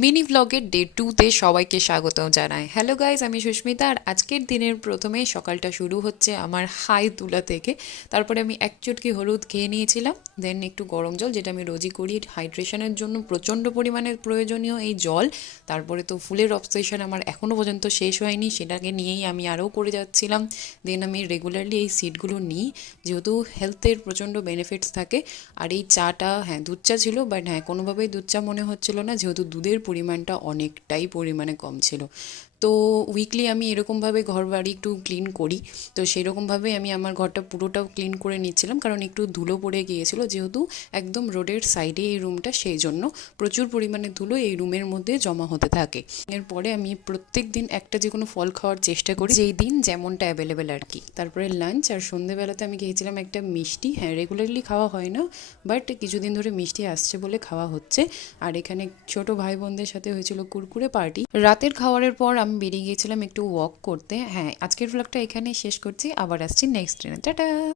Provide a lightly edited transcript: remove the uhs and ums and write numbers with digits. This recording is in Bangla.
মিনি ব্লগের ডে 2-তে সবাইকে স্বাগত জানাই। হ্যালো গাইজ, আমি সুস্মিতা। আর আজকের দিনের প্রথমে সকালটা শুরু হচ্ছে আমার হাই তুলা থেকে। তারপরে আমি এক চুটকি হলুদ খেয়ে নিয়েছিলাম, দেন একটু গরম জল, যেটা আমি রোজই করি হাইড্রেশনের জন্য প্রচণ্ড পরিমাণে প্রয়োজনীয় এই জল। তারপরে তো ফুলের অবসেশন আমার এখনও পর্যন্ত শেষ হয়নি, সেটাকে নিয়েই আমি আরও করে যাচ্ছিলাম। দেন আমি রেগুলারলি এই সিডগুলো নিই, যেহেতু হেলথের প্রচণ্ড বেনিফিটস থাকে। আর এই চাটা, হ্যাঁ দুধ চা ছিল, বাট হ্যাঁ কোনোভাবেই দুধ চা মনে হচ্ছিল না, যেহেতু দুধের পরিমাণটা অনেকটাই পরিমাণে কম ছিল। তো উইকলি আমি এরকমভাবে ঘর বাড়ি একটু ক্লিন করি। তো সেরকমভাবে আমি আমার ঘরটা পুরোটাও ক্লিন করে নিচ্ছিলাম, কারণ একটু ধুলো পড়ে গিয়েছিল, যেহেতু একদম রোডের সাইডে এই রুমটা, সেই জন্য প্রচুর পরিমাণে ধুলো এই রুমের মধ্যে জমা হতে থাকে। এরপরে আমি প্রত্যেক দিন একটা যে কোনো ফল খাওয়ার চেষ্টা করি, যেই দিন যেমনটা অ্যাভেলেবেল আর কি। তারপরে লাঞ্চ আর সন্ধেবেলাতে আমি খেয়েছিলাম একটা মিষ্টি। হ্যাঁ, রেগুলারলি খাওয়া হয় না, বাট কিছুদিন ধরে মিষ্টি আসছে বলে খাওয়া হচ্ছে। আর এখানে ছোট ভাই বোনদের সাথে হয়েছিল কুরকুরে পার্টি। রাতের খাবারের পর আমি বেরিয়ে গিয়েছিলাম একটু ওয়াক করতে। হ্যাঁ, আজকের ব্লগটা এখানেই শেষ করছি, আবার আসছি নেক্সট দিনে। টাটা।